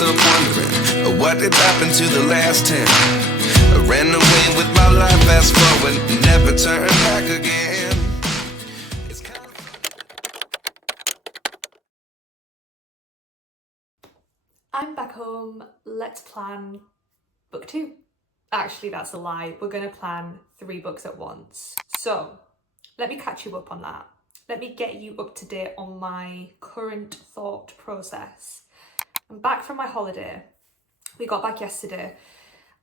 myself wondering what did happen to the last 10. I ran away with my life, fast forward, never turn back again. It's kind of... I'm back home. Let's plan book 2. Actually, that's a lie. We're going to plan 3 books at once. So let me catch you up on that. Let me get you up to date on my current thought process. I'm back from my holiday. We got back yesterday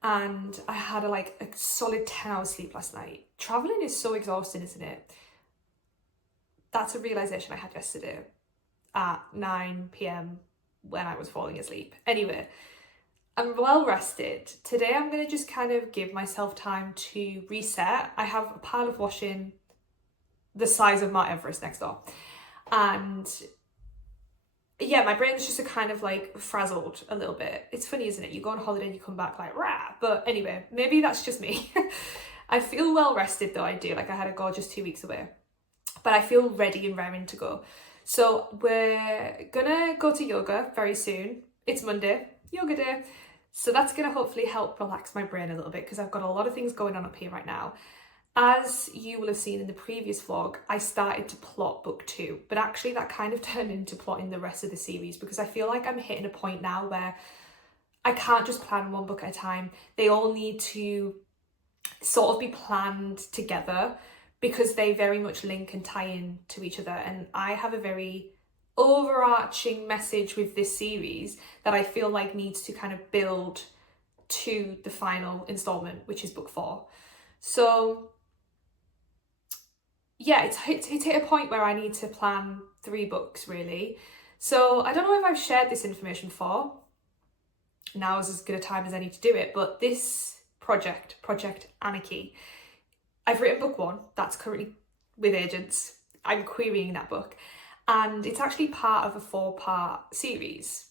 and I had a solid 10 hours sleep last night. Traveling is so exhausting, isn't it? That's a realization I had yesterday at 9 p.m. when I was falling asleep. Anyway, I'm well rested. Today I'm going to just kind of give myself time to reset. I have a pile of washing the size of Mount Everest next door. And yeah, my brain's just kind of frazzled a little bit. It's funny, isn't it? You go on holiday and you come back like rah. But anyway, maybe that's just me. I feel well rested though, I do. I had a gorgeous 2 weeks away. But I feel ready and raring to go. So we're gonna go to yoga very soon. It's Monday, yoga day. So that's gonna hopefully help relax my brain a little bit because I've got a lot of things going on up here right now. As you will have seen in the previous vlog, I started to plot book 2, but actually that kind of turned into plotting the rest of the series because I feel like I'm hitting a point now where I can't just plan one book at a time. They all need to sort of be planned together because they very much link and tie in to each other. And I have a very overarching message with this series that I feel like needs to kind of build to the final installment, which is book 4. So yeah, it's hit a point where I need to plan 3 books really. So I don't know if I've shared this information before. Now is as good a time as any to do it, but this Project Anarchy, I've written book 1, that's currently with agents. I'm querying that book. And it's actually part of a 4-part series.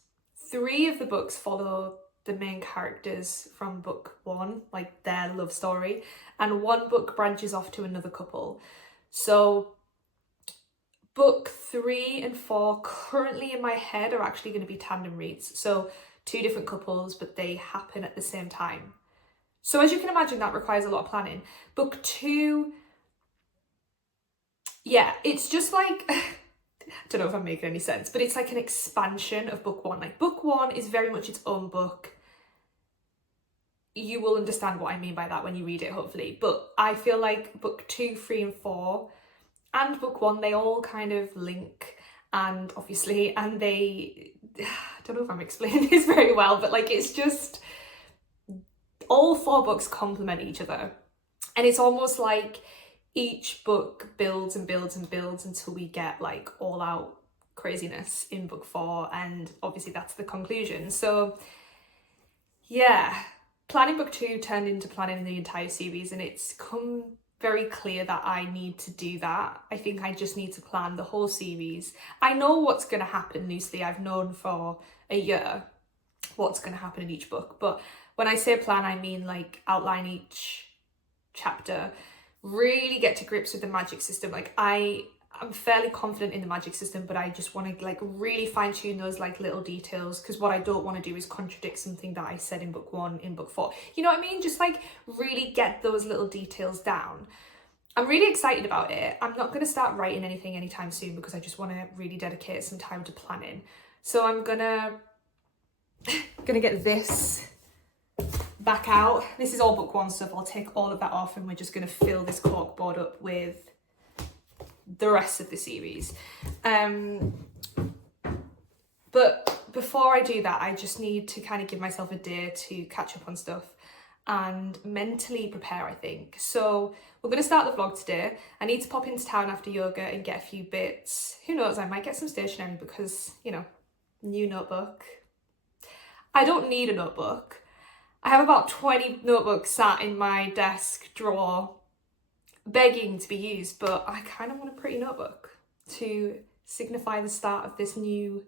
3 of the books follow the main characters from book 1, like their love story. And 1 book branches off to another couple. So book 3 and 4 currently in my head are actually going to be tandem reads. So 2 different couples, but they happen at the same time. So as you can imagine, that requires a lot of planning. Book 2, yeah, it's just I don't know if I'm making any sense, but it's like an expansion of book 1. Book 1 is very much its own book. You will understand what I mean by that when you read it, hopefully. But I feel like book 2, 3 and 4 and book 1, they all kind of link and they, I don't know if I'm explaining this very well, but it's just all 4 books complement each other. And it's almost like each book builds and builds and builds until we get all out craziness in book 4. And obviously that's the conclusion. So yeah, planning book 2 turned into planning the entire series, and it's come very clear that I need to do that. I think I just need to plan the whole series. I know what's going to happen loosely. I've known for a year what's going to happen in each book. But when I say plan, I mean outline each chapter, really get to grips with the magic system. I'm fairly confident in the magic system, but I just want to really fine tune those little details, because what I don't want to do is contradict something that I said in book 1 in book 4. You know what I mean? Just really get those little details down. I'm really excited about it. I'm not going to start writing anything anytime soon because I just want to really dedicate some time to planning. So I'm gonna get this back out. This is all book 1 stuff. I'll take all of that off and we're just going to fill this corkboard up with the rest of the series. But before I do that, I just need to kind of give myself a day to catch up on stuff and mentally prepare, I think. So we're going to start the vlog today. I need to pop into town after yoga and get a few bits. Who knows, I might get some stationery because, new notebook. I don't need a notebook. I have about 20 notebooks sat in my desk drawer begging to be used, but I kind of want a pretty notebook to signify the start of this new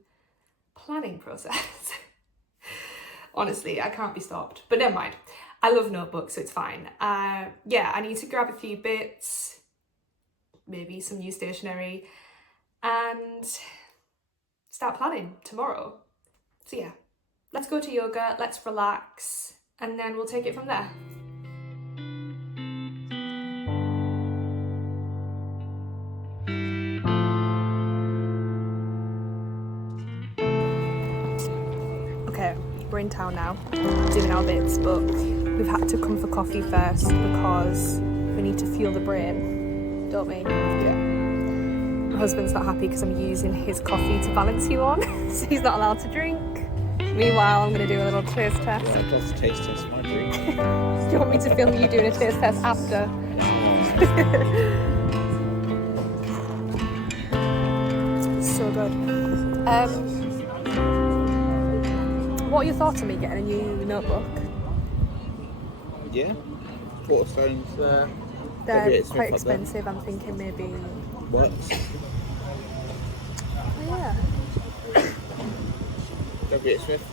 planning process. Honestly, I can't be stopped, but never mind. I love notebooks, so it's fine. Yeah, I need to grab a few bits, maybe some new stationery, and start planning tomorrow. So yeah, let's go to yoga, let's relax, and then we'll take it from there. Okay, we're in town now, doing our bits, but we've had to come for coffee first because we need to fuel the brain, don't we? Yeah. My husband's not happy because I'm using his coffee to balance you on, so he's not allowed to drink. Meanwhile, I'm going to do a little taste test. Yeah, I'd love to taste test my drink. Do you want me to film you doing a taste test after? So good. What are your thoughts on me getting a new notebook? Yeah, Waterstones They're WH Smith quite up there. expensive. I'm thinking maybe. Works. Oh yeah. WH Smith.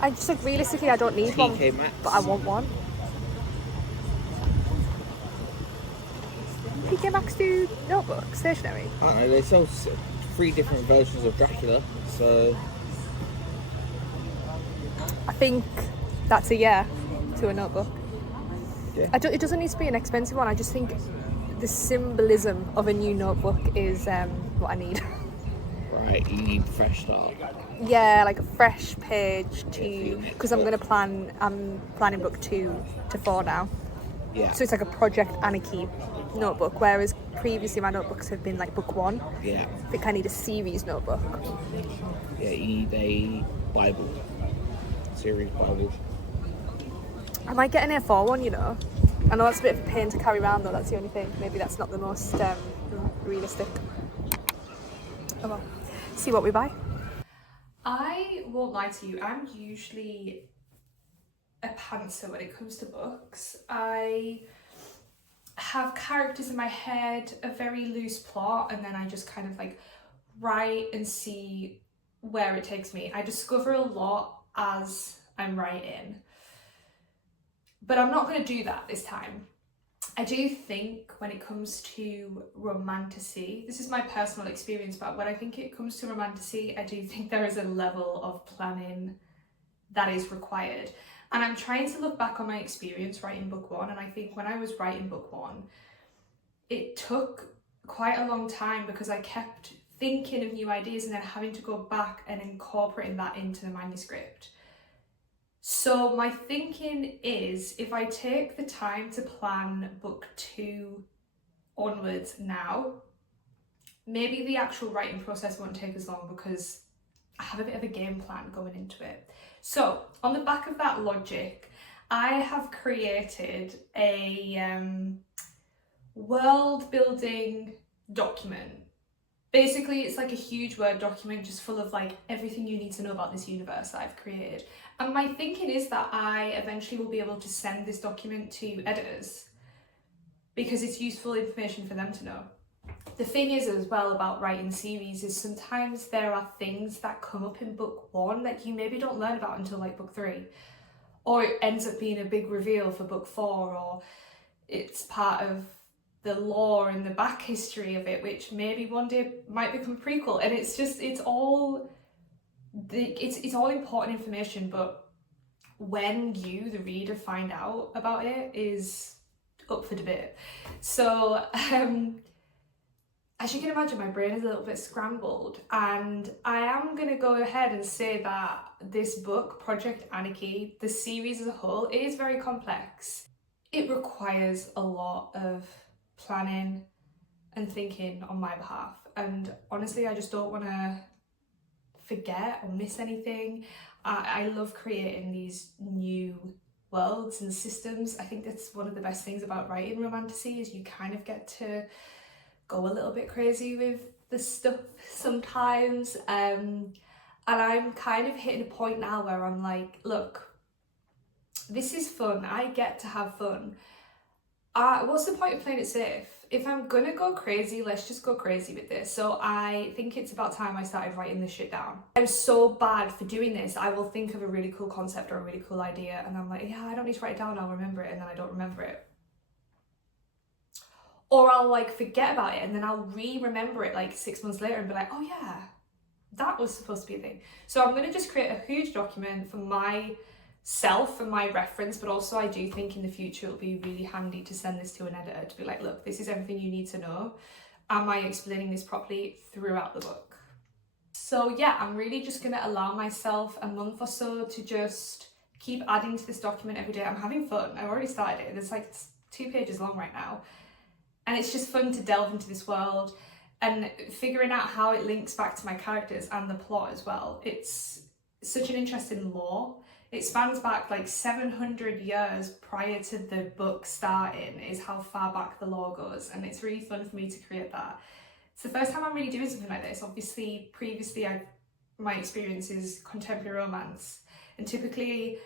I just like realistically, I don't need one, TK Maxx. but I want one. TK Maxx do notebooks, stationery. I don't know, they sell 3 different versions of Dracula, so I think that's a yeah to a notebook. yeah. It doesn't need to be an expensive one. I just think the symbolism of a new notebook is what I need. Right, you need fresh start. Yeah, like a fresh page to, Yeah, because I'm planning book 2 to 4 now. Yeah. So it's like a Project Anarchy notebook, whereas previously my notebooks have been like book 1. Yeah. I think I need a series notebook. Yeah, you need a Bible. Series Bible. I might get an A4 one, you know. I know that's a bit of a pain to carry around though, that's the only thing. Maybe that's not the most realistic. Oh well, see what we buy. I won't lie to you, I'm usually a pantser when it comes to books. I have characters in my head, a very loose plot, and then I just kind of like write and see where it takes me. I discover a lot as I'm writing. But I'm not going to do that this time. I do think when it comes to romantasy, this is my personal experience, but when I think it comes to romantasy, I do think there is a level of planning that is required. And I'm trying to look back on my experience writing book 1, and I think when I was writing book 1, it took quite a long time because I kept thinking of new ideas and then having to go back and incorporating that into the manuscript. So my thinking is, if I take the time to plan book 2 onwards now, maybe the actual writing process won't take as long because I have a bit of a game plan going into it. So on the back of that logic, I have created a world building document. Basically, it's like a huge Word document just full of like everything you need to know about this universe that I've created. And my thinking is that I eventually will be able to send this document to editors because it's useful information for them to know. The thing is as well about writing series is sometimes there are things that come up in book 1 that you maybe don't learn about until like book 3. Or it ends up being a big reveal for book 4, or it's part of the lore and the back history of it, which maybe one day might become a prequel. And it's just, it's all important information, but when you, the reader, find out about it is up for debate. So as you can imagine, my brain is a little bit scrambled, and I am going to go ahead and say that this book, Project Anarchy, the series as a whole, is very complex. It requires a lot of planning and thinking on my behalf, and honestly I just don't want to forget or miss anything. I love creating these new worlds and systems. I think that's one of the best things about writing romantasy, is you kind of get to go a little bit crazy with the stuff sometimes, and I'm kind of hitting a point now where I'm like, look, this is fun, I get to have fun. What's the point of playing it safe? If I'm gonna go crazy, let's just go crazy with this. So I think it's about time I started writing this shit down. I'm so bad for doing this. I will think of a really cool concept or a really cool idea, and I'm like, yeah, I don't need to write it down, I'll remember it, and then I don't remember it. Or I'll like forget about it and then I'll remember it like 6 months later and be like, oh yeah, that was supposed to be a thing. So I'm going to just create a huge document for myself and my reference, but also I do think in the future it'll be really handy to send this to an editor to be like, look, this is everything you need to know. Am I explaining this properly throughout the book? So yeah, I'm really just going to allow myself a month or so to just keep adding to this document every day. I'm having fun. I've already started it. It's like 2 pages long right now. And it's just fun to delve into this world and figuring out how it links back to my characters and the plot as well. It's such an interesting lore. It spans back like 700 years prior to the book starting is how far back the lore goes. And it's really fun for me to create that. It's the first time I'm really doing something like this. Obviously, previously my experience is contemporary romance. And typically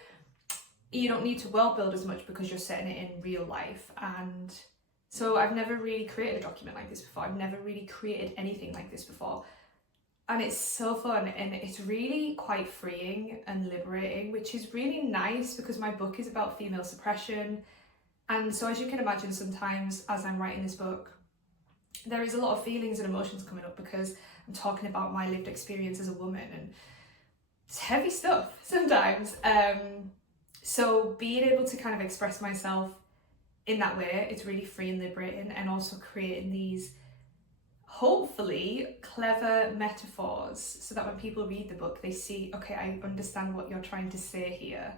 you don't need to world build as much because you're setting it in real life. And so I've never really created a document like this before. I've never really created anything like this before. And it's so fun and it's really quite freeing and liberating, which is really nice because my book is about female suppression. And so as you can imagine, sometimes as I'm writing this book, there is a lot of feelings and emotions coming up because I'm talking about my lived experience as a woman and it's heavy stuff sometimes. So being able to kind of express myself in that way, it's really free and liberating, and also creating these hopefully clever metaphors so that when people read the book they see, okay, I understand what you're trying to say here.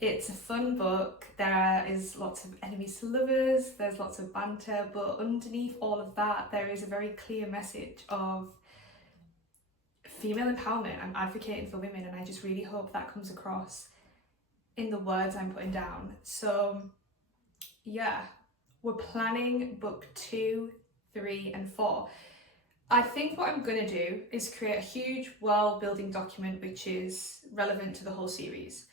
It's a fun book. There is lots of enemies to lovers, there's lots of banter, but underneath all of that there is a very clear message of female empowerment. I'm advocating for women and I just really hope that comes across in the words I'm putting down. So yeah, we're planning book 2, 3 and 4. I think what I'm going to do is create a huge world building document which is relevant to the whole series.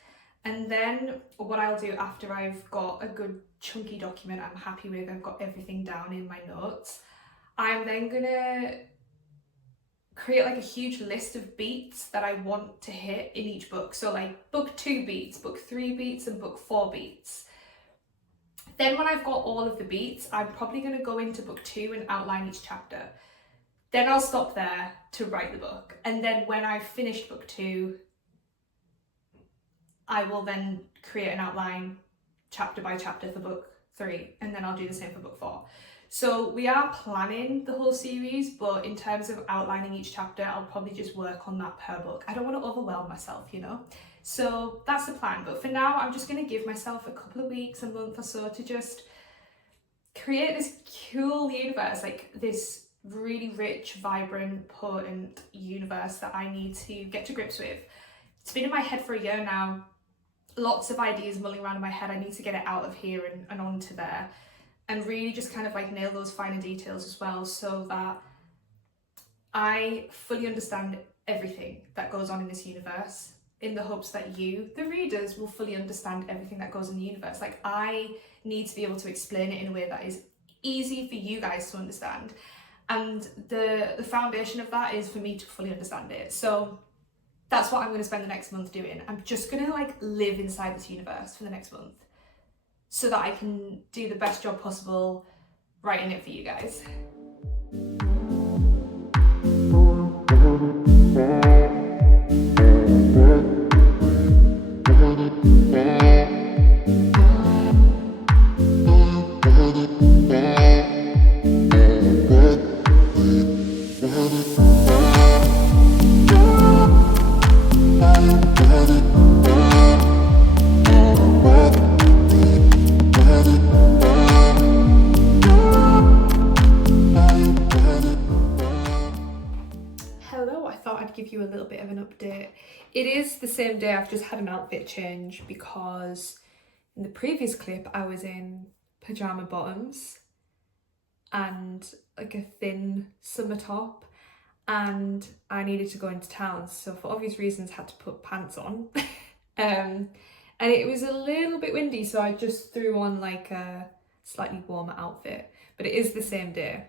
And then what I'll do after I've got a good chunky document I'm happy with, I've got everything down in my notes, I'm then going to create like a huge list of beats that I want to hit in each book. So like book 2 beats, book 3 beats and book 4 beats. Then when I've got all of the beats, I'm probably going to go into book 2 and outline each chapter. Then I'll stop there to write the book. And then when I've finished book 2, I will then create an outline chapter by chapter for book 3. And then I'll do the same for book 4. So we are planning the whole series, but in terms of outlining each chapter, I'll probably just work on that per book. I don't want to overwhelm myself, you know? So that's the plan. But for now, I'm just going to give myself a couple of weeks, a month or so to just create this cool universe, like this really rich, vibrant, potent universe that I need to get to grips with. It's been in my head for a year now. Lots of ideas mulling around in my head. I need to get it out of here and onto there. And really just kind of like nail those finer details as well so that I fully understand everything that goes on in this universe, in the hopes that you, the readers, will fully understand everything that goes in the universe. Like I need to be able to explain it in a way that is easy for you guys to understand. And the foundation of that is for me to fully understand it. So that's what I'm going to spend the next month doing. I'm just going to like live inside this universe for the next month so that I can do the best job possible writing it for you guys. Give you a little bit of an update. It is the same day. I've just had an outfit change because in the previous clip I was in pajama bottoms and like a thin summer top, and I needed to go into town, so for obvious reasons had to put pants on. And it was a little bit windy, so I just threw on like a slightly warmer outfit, but it is the same day.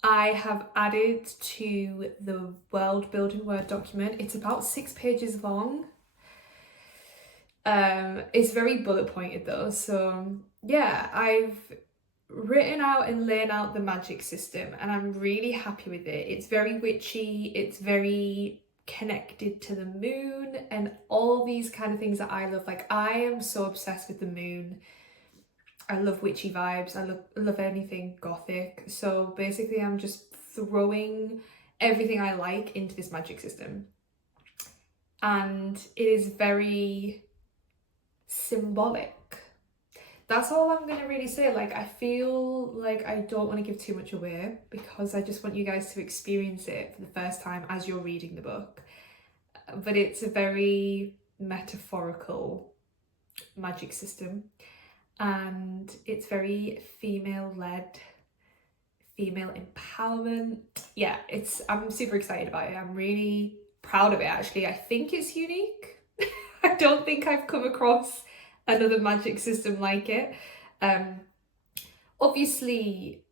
I have added to the world building Word document. It's about 6 pages long. It's very bullet pointed though. So yeah, I've written out and laying out the magic system, and I'm really happy with it. It's very witchy, it's very connected to the moon and all these kind of things that I love. Like, I am so obsessed with the moon. I love witchy vibes. I love anything gothic. So basically I'm just throwing everything I like into this magic system. And it is very symbolic. That's all I'm going to really say. Like, I feel like I don't want to give too much away because I just want you guys to experience it for the first time as you're reading the book. But it's a very metaphorical magic system, and it's very female-led, female empowerment. Yeah, I'm super excited about it. I'm really proud of it, actually. I think it's unique. I don't think I've come across another magic system like it. Obviously,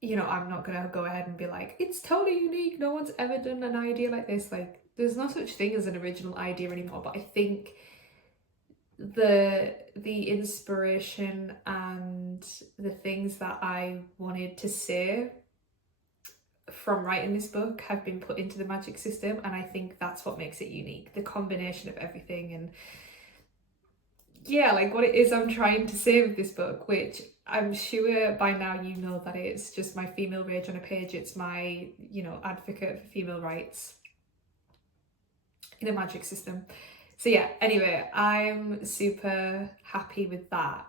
you know, I'm not gonna go ahead and be like, it's totally unique, no one's ever done an idea like this. Like, there's no such thing as an original idea anymore, but I think the inspiration and the things that I wanted to say from writing this book have been put into the magic system, and I think that's what makes it unique, the combination of everything. And yeah, like what it is I'm trying to say with this book, which I'm sure by now you know that it's just my female rage on a page. It's my, you know, advocate for female rights in a magic system. So yeah, anyway, I'm super happy with that.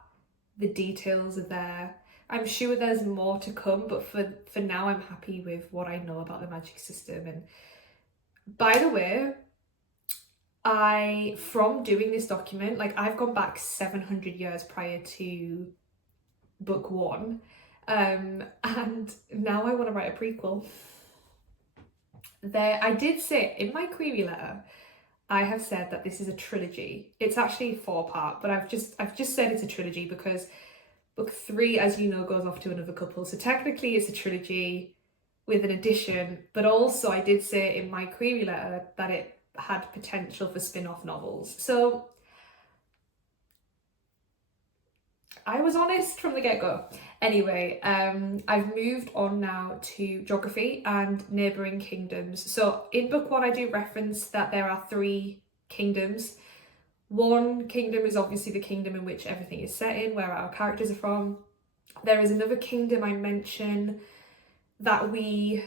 The details are there. I'm sure there's more to come, but for now I'm happy with what I know about the magic system. And by the way, from doing this document, like, I've gone back 700 years prior to book 1, and now I want to write a prequel. I did say in my query letter, I have said that this is a trilogy. It's actually 4-part, but I've just said it's a trilogy because book 3, as you know, goes off to another couple. So technically it's a trilogy with an addition, but also I did say in my query letter that it had potential for spin-off novels. So I was honest from the get-go. Anyway, I've moved on now to geography and neighbouring kingdoms. So in book 1, I do reference that there are 3 kingdoms. One kingdom is obviously the kingdom in which everything is set in, where our characters are from. There is another kingdom I mention that the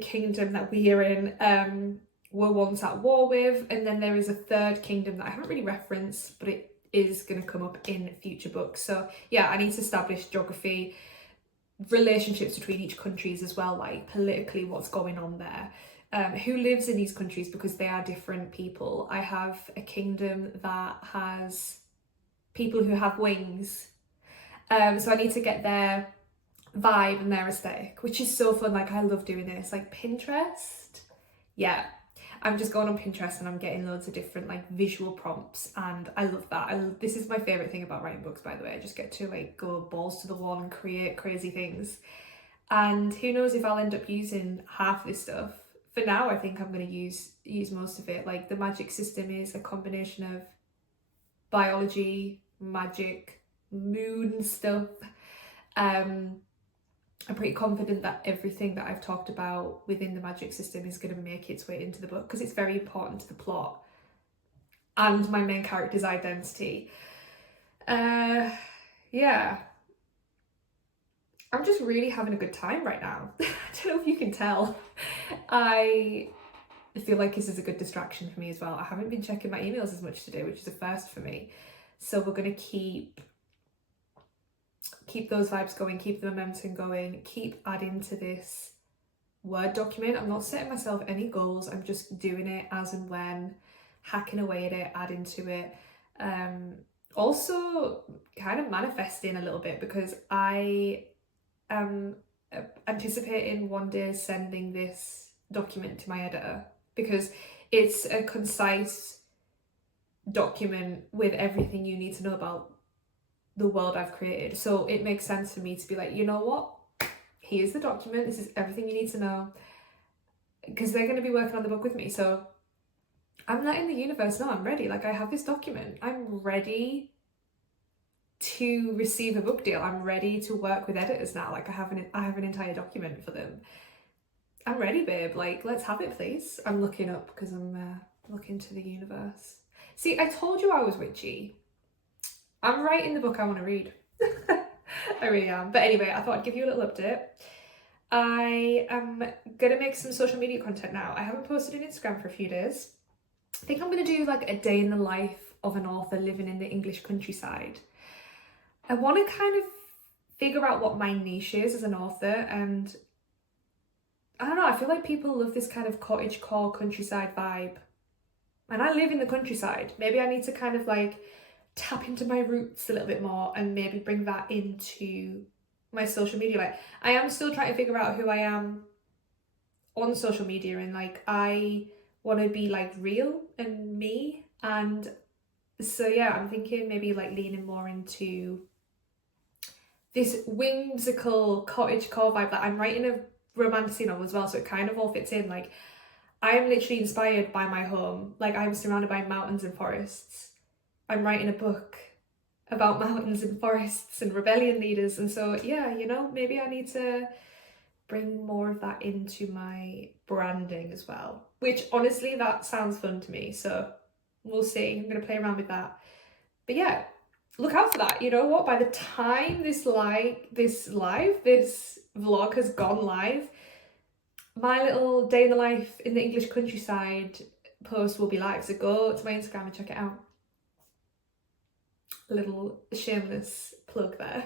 kingdom that we are in, were once at war with. And then there is a third kingdom that I haven't really referenced, but it is going to come up in future books. So yeah, I need to establish geography, relationships between each countries as well, like politically what's going on there, who lives in these countries, because they are different people. I have a kingdom that has people who have wings, so I need to get their vibe and their aesthetic, which is so fun. Like, I love doing this. Like, Pinterest, yeah, I'm just going on Pinterest and I'm getting loads of different like visual prompts, and I love that. This is my favorite thing about writing books, by the way. I just get to like go balls to the wall and create crazy things, and who knows if I'll end up using half this stuff. For now, I think I'm going to use most of it. Like, the magic system is a combination of biology, magic, moon stuff. I'm pretty confident that everything that I've talked about within the magic system is going to make its way into the book, because it's very important to the plot and my main character's identity. Yeah. I'm just really having a good time right now. I don't know if you can tell. I feel like this is a good distraction for me as well. I haven't been checking my emails as much today, which is a first for me. So we're going to keep those vibes going, keep the momentum going, keep adding to this Word document. I'm not setting myself any goals. I'm just doing it as and when, hacking away at it, adding to it. Also kind of manifesting a little bit, because I am anticipating one day sending this document to my editor, because it's a concise document with everything you need to know about the world I've created. So it makes sense for me to be like, you know what, here's the document, this is everything you need to know, because they're going to be working on the book with me. So I'm letting the universe know I'm ready. Like, I have this document, I'm ready to receive a book deal. I'm ready to work with editors now. Like I have an entire document for them. I'm ready, babe. Like, let's have it, please. I'm looking up because I'm looking to the universe. See, I told you I was witchy. I'm writing the book I want to read. I really am. But anyway, I thought I'd give you a little update. I am gonna make some social media content now. I haven't posted on Instagram for a few days. I think I'm gonna do like a day in the life of an author living in the English countryside. I want to kind of figure out what my niche is as an author, and I don't know, I feel like people love this kind of cottagecore countryside vibe. And I live in the countryside. Maybe I need to kind of like tap into my roots a little bit more and maybe bring that into my social media. Like, I am still trying to figure out who I am on social media, and like I want to be like real and me. And so yeah, I'm thinking maybe like leaning more into this whimsical cottagecore vibe. Like, I'm writing a romantic novel as well, so it kind of all fits in. Like, I am literally inspired by my home. Like, I'm surrounded by mountains and forests. I'm writing a book about mountains and forests and rebellion leaders, and so yeah, you know, maybe I need to bring more of that into my branding as well, which honestly, that sounds fun to me, so we'll see. I'm gonna play around with that. But yeah, look out for that. You know what, by the time this vlog has gone live, my little day in the life in the English countryside post will be live, so go to my Instagram and check it out. A little shameless plug there.